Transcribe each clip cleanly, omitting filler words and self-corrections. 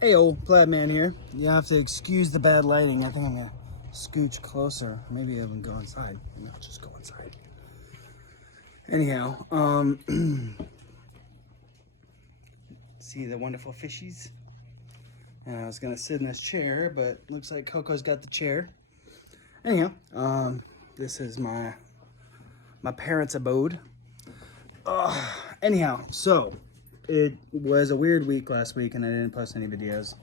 Hey, old Plaid Man here. You have to excuse the bad lighting. I think I'm gonna scooch closer. Maybe even go inside. No, just go inside. Anyhow, see the wonderful fishies? And I was gonna sit in this chair, but looks like Coco's got the chair. Anyhow, this is my parents' abode. Anyhow, so it was a weird week last week, and I didn't post any videos.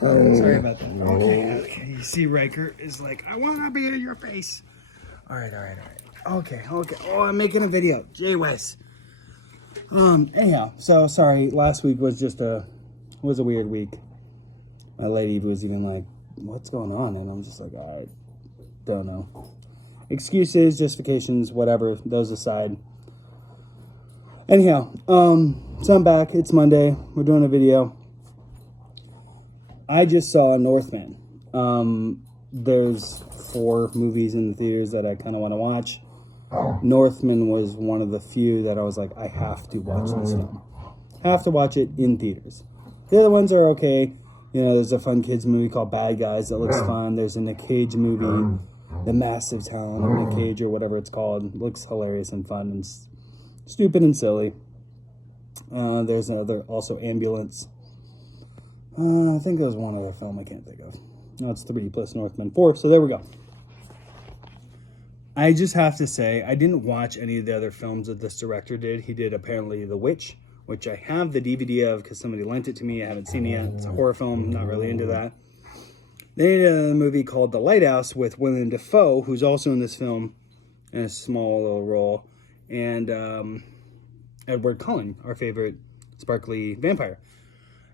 Sorry about that. Okay. You see, Riker is like, I want to be in your face. All right. Okay. Oh, I'm making a video. Jay West. Anyhow, so sorry. Last week was just a weird week. My lady was even like, "What's going on?" And I'm just like, I don't know. Excuses, justifications, whatever. Those aside. Anyhow, so I'm back. It's Monday. We're doing a video. I just saw Northman. There's 4 movies in the theaters that I kind of want to watch. Northman was one of the few that I was like, I have to watch this film. Have to watch it in theaters. The other ones are okay. You know, there's a fun kids movie called Bad Guys that looks fun. There's a Nick Cage movie, The Massive Talent of Nick Cage or whatever it's called. It looks hilarious and fun and stupid and silly. There's another, also Ambulance. I think there was one other film I can't think of. No, it's 3 plus Northman 4, so there we go. I just have to say, I didn't watch any of the other films that this director did. He did apparently The Witch, which I have the DVD of because somebody lent it to me. I haven't seen it yet. It's a horror film. I'm not really into that. Then he did a movie called The Lighthouse with Willem Dafoe, who's also in this film in a small little role. And Edward Cullen, our favorite sparkly vampire.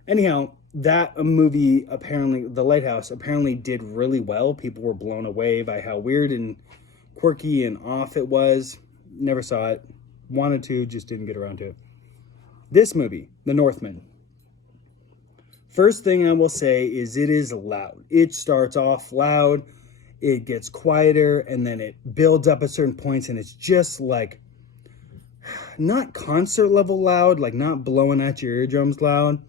Anyhow, that movie, apparently, The Lighthouse, apparently did really well. People were blown away by how weird and quirky and off it was. Never saw it. Wanted to, just didn't get around to it. This movie, The Northman. First thing I will say is it is loud. It starts off loud, it gets quieter, and then it builds up at certain points, and it's just like, not concert level loud, like not blowing at your eardrums loud,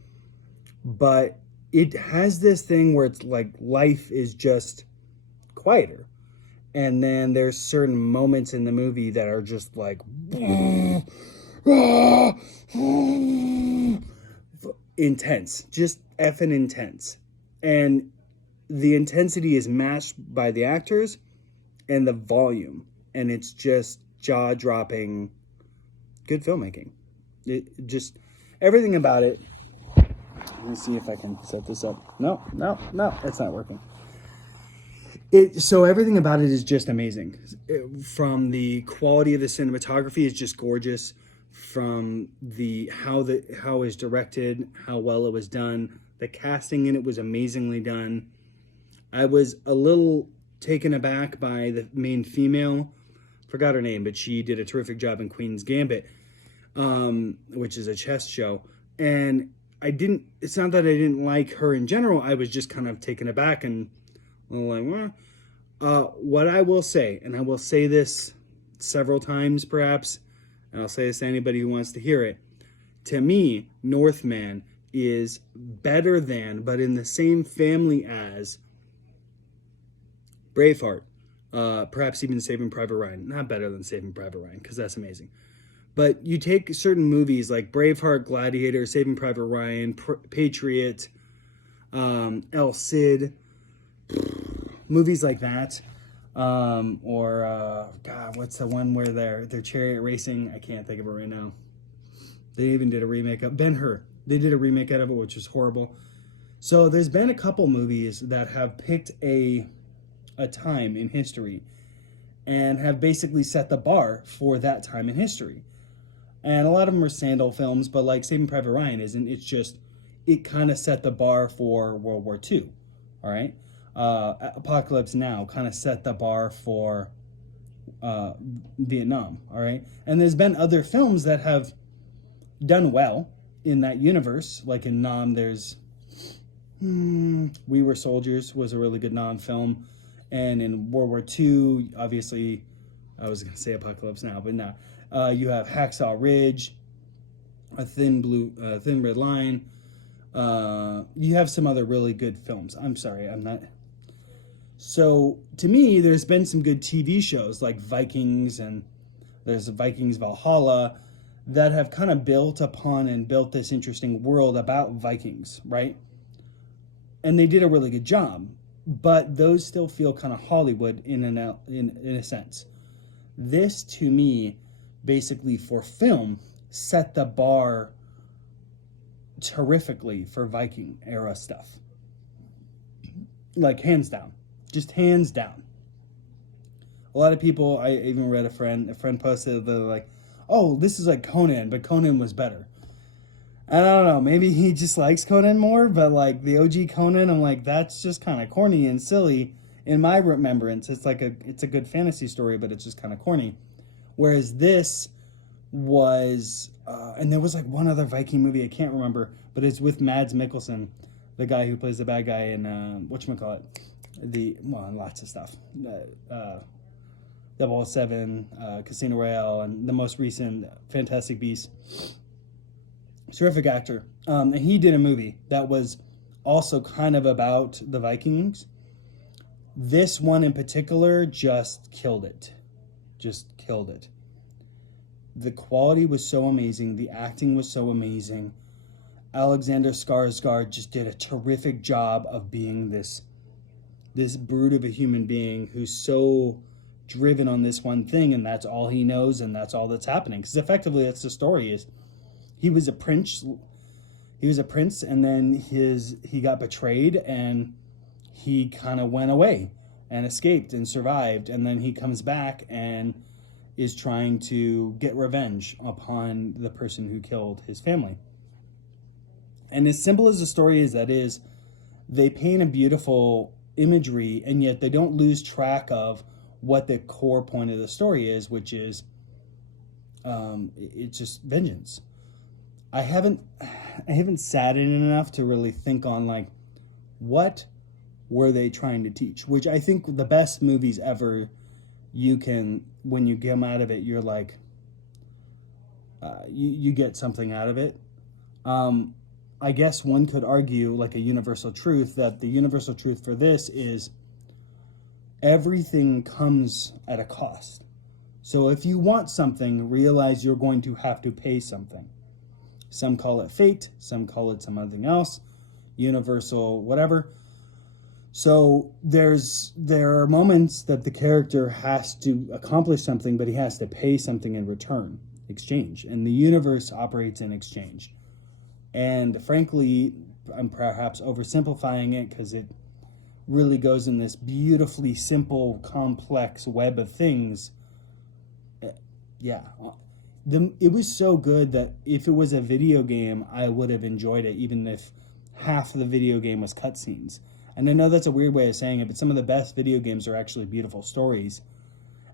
but it has this thing where it's like life is just quieter. And then there's certain moments in the movie that are just like intense, just effing intense. And the intensity is matched by the actors and the volume. And it's just jaw-dropping good filmmaking. It just, everything about it. Let me see if I can set this up. No, it's not working. So everything about it is just amazing. From the quality of the cinematography is just gorgeous. From how it's directed, how well it was done. The casting in it was amazingly done. I was a little taken aback by the main female. Forgot her name, but she did a terrific job in Queen's Gambit, which is a chess show. And it's not that I didn't like her in general. I was just kind of taken aback and like, what I will say, and I will say this several times perhaps, and I'll say this to anybody who wants to hear it. To me, Northman is better than, but in the same family as Braveheart. Perhaps even Saving Private Ryan. Not better than Saving Private Ryan, because that's amazing. But you take certain movies like Braveheart, Gladiator, Saving Private Ryan, Patriot, El Cid, movies like that. God, what's the one where they're chariot racing? I can't think of it right now. They even did a remake of Ben-Hur. They did a remake out of it, which was horrible. So there's been a couple movies that have picked a time in history and have basically set the bar for that time in history. And a lot of them are Sandal films, but like Saving Private Ryan isn't. It's just, it kind of set the bar for World War II. All right. Apocalypse Now kind of set the bar for Vietnam. All right. And there's been other films that have done well in that universe. Like in Nam, there's We Were Soldiers was a really good Nam film. And in World War II, obviously, I was going to say Apocalypse Now, but no. You have Hacksaw Ridge, A Thin Red Line, You have some other really good films. I'm sorry, I'm not. So to me, there's been some good TV shows like Vikings, and there's Vikings Valhalla that have kind of built upon and built this interesting world about Vikings, right? And they did a really good job, but those still feel kind of Hollywood in a sense. This to me, basically for film, set the bar terrifically for Viking era stuff. Like hands down, just hands down. A lot of people, I even read a friend posted, they're like, oh, this is like Conan, but Conan was better. And I don't know, maybe he just likes Conan more, but like the OG Conan, I'm like, that's just kind of corny and silly in my remembrance. It's like it's a good fantasy story, but it's just kind of corny. Whereas this was, and there was like one other Viking movie, I can't remember, but it's with Mads Mikkelsen, the guy who plays the bad guy in, whatchamacallit, lots of stuff. 007, Casino Royale, and the most recent Fantastic Beasts. Terrific actor. And he did a movie that was also kind of about the Vikings. This one in particular just killed it. Just killed it. The quality was so amazing. The acting was so amazing. Alexander Skarsgård just did a terrific job of being this brute of a human being who's so driven on this one thing, and that's all he knows, and that's all that's happening. Because effectively, that's the story. Is he was a prince, and then he got betrayed, and he kind of went away and escaped and survived, and then he comes back and is trying to get revenge upon the person who killed his family. And as simple as the story as that is, they paint a beautiful imagery, and yet they don't lose track of what the core point of the story is, which is it's just vengeance. I haven't sat in it enough to really think on like what were they trying to teach, which I think the best movies ever, you can, when you come out of it, you're like you get something out of it. I guess one could argue like a universal truth, that the universal truth for this is everything comes at a cost. So if you want something, realize you're going to have to pay something. Some call it fate, some call it something else, universal, whatever. So there are moments that the character has to accomplish something, but he has to pay something in return, exchange. And the universe operates in exchange. And frankly, I'm perhaps oversimplifying it because it really goes in this beautifully simple, complex web of things. Yeah. It was so good that if it was a video game, I would have enjoyed it, even if half of the video game was cutscenes. And I know that's a weird way of saying it, but some of the best video games are actually beautiful stories.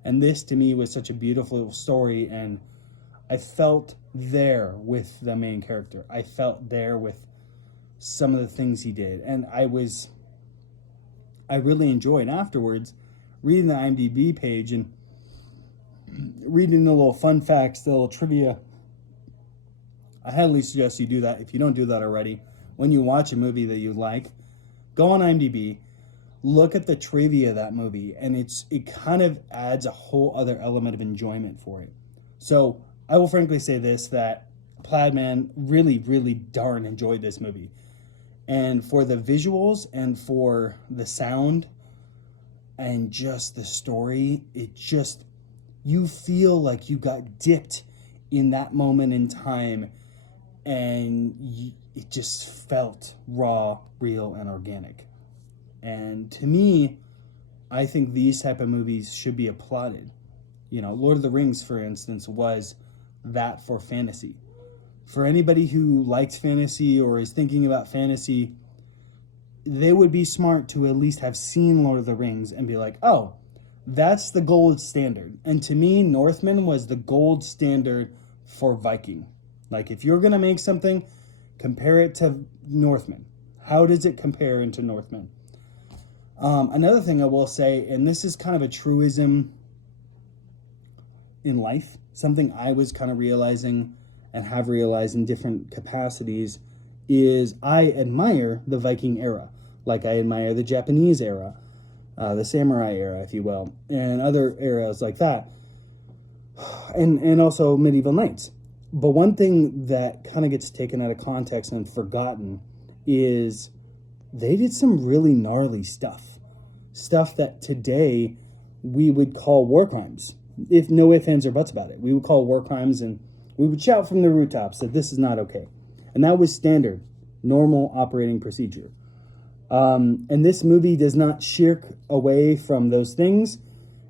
And this, to me, was such a beautiful story, and I felt there with the main character. I felt there with some of the things he did. And I really enjoyed afterwards reading the IMDb page and reading the little fun facts, the little trivia. I highly suggest you do that if you don't do that already. When you watch a movie that you like, go on IMDb, look at the trivia of that movie, and it kind of adds a whole other element of enjoyment for it. So I will frankly say this, that Plaidman really, really darn enjoyed this movie. And for the visuals and for the sound and just the story, you feel like you got dipped in that moment in time, and it just felt raw, real, and organic. And to me, I think these type of movies should be applauded. You know, Lord of the Rings, for instance, was that for fantasy. For anybody who likes fantasy or is thinking about fantasy, they would be smart to at least have seen Lord of the Rings and be like, oh, that's the gold standard. And to me, Northman was the gold standard for Viking. Like, if you're going to make something, compare it to Northman. How does it compare into Northman? Another thing I will say, and this is kind of a truism in life, something I was kind of realizing and have realized in different capacities, is I admire the Viking era, like I admire the Japanese era, the samurai era, if you will, and other eras like that, and also medieval knights. But one thing that kind of gets taken out of context and forgotten is they did some really gnarly stuff that today we would call war crimes. If no ifs, ands, or buts about it, we would call war crimes, and we would shout from the rooftops that this is not okay. And that was standard, normal operating procedure. And this movie does not shirk away from those things.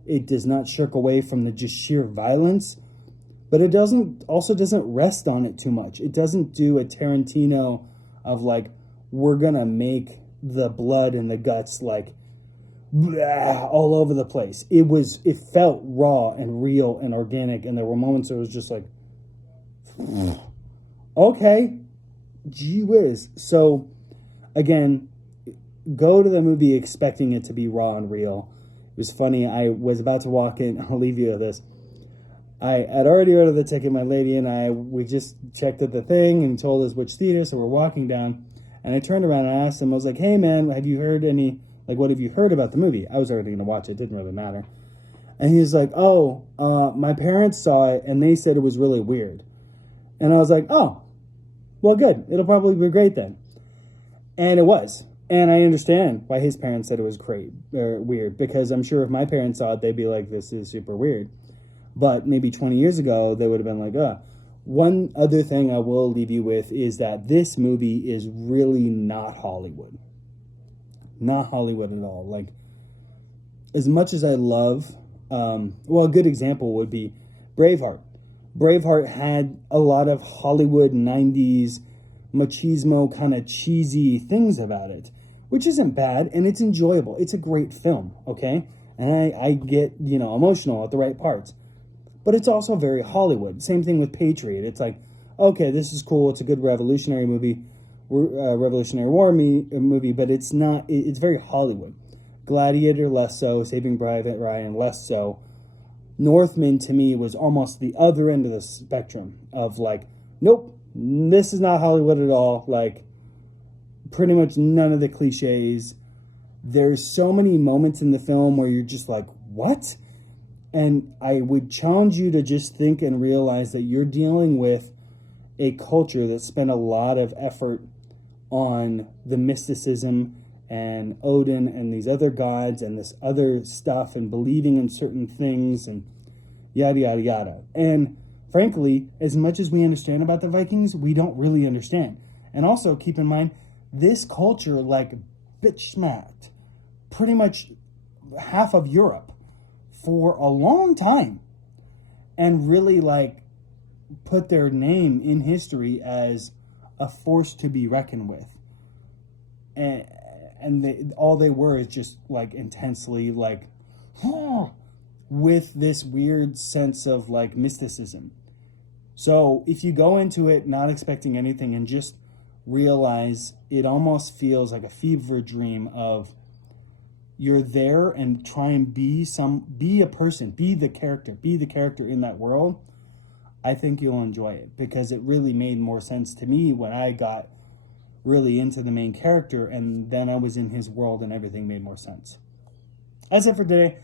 It does not shirk away from the just sheer violence, but it also doesn't rest on it too much. It doesn't do a Tarantino of like, we're gonna make the blood and the guts like blah, all over the place. It felt raw and real and organic, and there were moments where it was just like, okay, gee whiz. So again, go to the movie expecting it to be raw and real. It was funny. I was about to walk in. I'll leave you with this. I had already ordered the ticket. My lady and we just checked at the thing and told us which theater. So we're walking down, and I turned around and asked him. I was like, "Hey, man, have you heard what have you heard about the movie?" I was already going to watch it. It didn't really matter. And he was like, "Oh, my parents saw it, and they said it was really weird." And I was like, "Oh, well, good. It'll probably be great then." And it was. And I understand why his parents said it was great or weird, because I'm sure if my parents saw it, they'd be like, "This is super weird." But maybe 20 years ago, they would have been like, "Ugh." One other thing I will leave you with is that this movie is really not Hollywood. Not Hollywood at all. Like, as much as I love, a good example would be Braveheart. Braveheart had a lot of Hollywood 90s machismo kind of cheesy things about it, which isn't bad, and it's enjoyable. It's a great film, okay? And I get, emotional at the right parts. But it's also very Hollywood. Same thing with Patriot. It's like, okay, this is cool. It's a good revolutionary movie, Revolutionary War movie, but it's not, it's very Hollywood. Gladiator, less so. Saving Private Ryan, less so. Northman, to me, was almost the other end of the spectrum of like, nope, this is not Hollywood at all. Like, pretty much none of the cliches. There's so many moments in the film where you're just like, what? And I would challenge you to just think and realize that you're dealing with a culture that spent a lot of effort on the mysticism and Odin and these other gods and this other stuff and believing in certain things and yada, yada, yada. And frankly, as much as we understand about the Vikings, we don't really understand. And also keep in mind, this culture like bitch smacked pretty much half of Europe for a long time and really like put their name in history as a force to be reckoned with. And all they were is just like intensely like with this weird sense of like mysticism. So if you go into it not expecting anything and just realize it almost feels like a fever dream of you're there and try and be a person, be the character in that world, I think you'll enjoy it, because it really made more sense to me when I got really into the main character and then I was in his world and everything made more sense. That's it for today.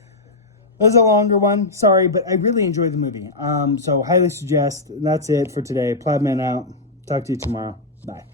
It was a longer one, sorry, but I really enjoyed the movie. So highly suggest. That's it for today. Plowman out. Talk to you tomorrow. Bye.